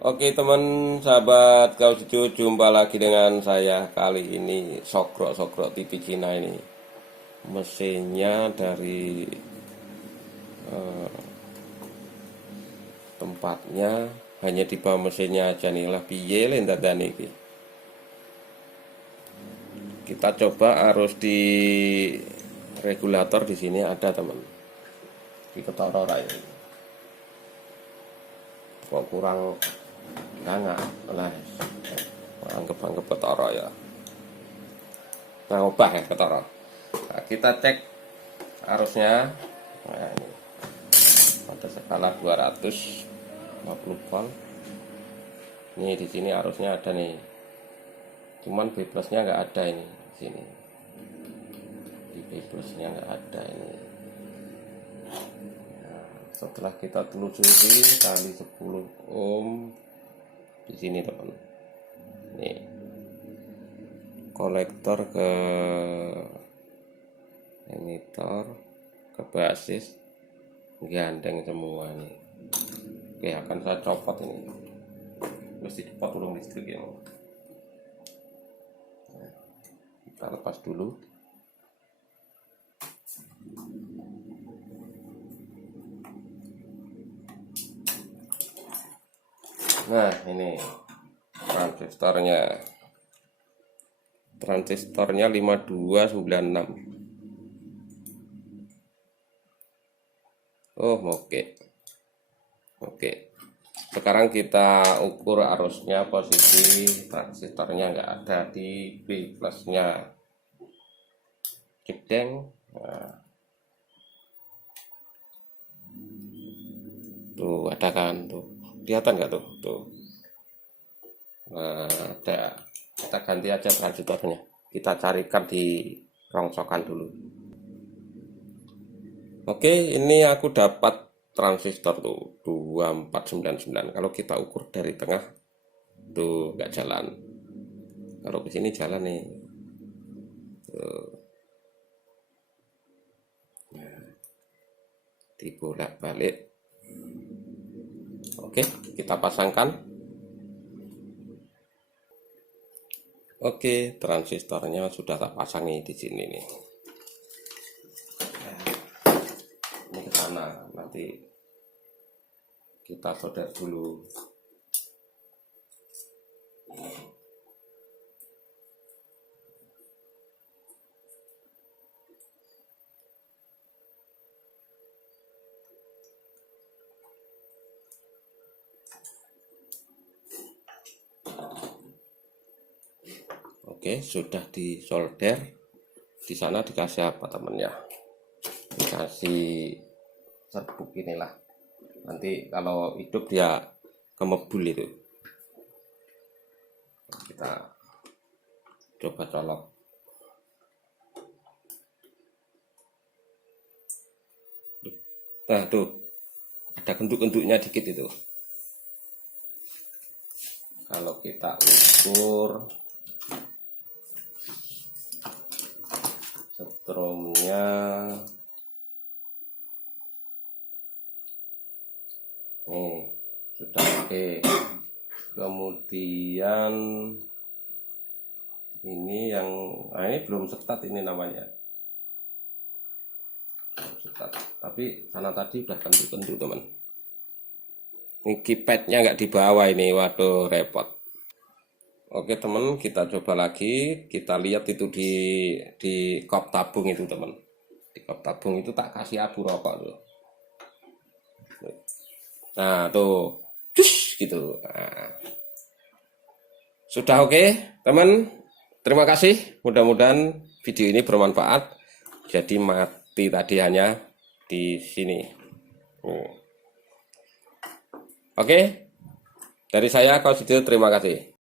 Oke teman sahabat kau cucu, jumpa lagi dengan saya. Kali ini Sogrok TV Cina ini. Mesinnya dari tempatnya hanya di bawah mesinnya aja nih lah piye dadan iki. Kita coba arus di regulator di sini ada teman. Di ketara ini. Kok kurang nggak lah. Anggap-anggap ketara ya. Nah, ubah ya ketara. Nah, kita cek arusnya. Nah, ini pada skala 250 volt. Nih di sini arusnya ada nih. Cuman B plusnya nggak ada ini di sini. Di B plusnya nggak ada ini. Nah, setelah kita telusuri kali 10 ohm di sini teman. Nih kolektor ke emitor ke basis gandeng semua nih. Oke, akan saya copot ini. Mesti dipot ulung listrik ya. Nah, kita lepas dulu. Nah, ini transistornya 5296. Oh, oke. Sekarang kita ukur arusnya, posisi transistornya nggak ada di B plusnya. Jedeng. Nah. Tuh ada kan tuh, kelihatan nggak tuh. Nah, ada. Kita ganti aja transistornya. Kita carikan di rongsokan dulu. Oke, ini aku dapat transistor tuh 2499. Kalau kita ukur dari tengah tuh nggak jalan. Kalau ke sini jalan nih. Tuh. Nah, dibolak-balik. Oke, kita pasangkan. Oke, transistornya sudah tak pasang nih di sini nih. Ini ke sana, nanti kita solder dulu. Oke, sudah disolder. Di sana dikasih apa temennya? Dikasih serbuk inilah. Nanti kalau hidup dia kemebul itu. Kita coba colok. Nah, tuh. Ada kenduk-kenduknya dikit itu. Kalau kita ukur stromnya nih sudah oke. Kemudian ini yang ini belum setat, ini namanya setat, tapi sana tadi udah kentu-kentu teman. Ini keypadnya nggak dibawa ini, waduh repot. Oke teman, kita coba lagi, kita lihat itu di kop tabung itu teman. Di kop tabung itu tak kasih abu rokok tuh. Nah tuh, gitu. Nah. Sudah oke teman, terima kasih. Mudah-mudahan video ini bermanfaat. Jadi mati tadi hanya di sini. Oke, dari saya Kau Sido, terima kasih.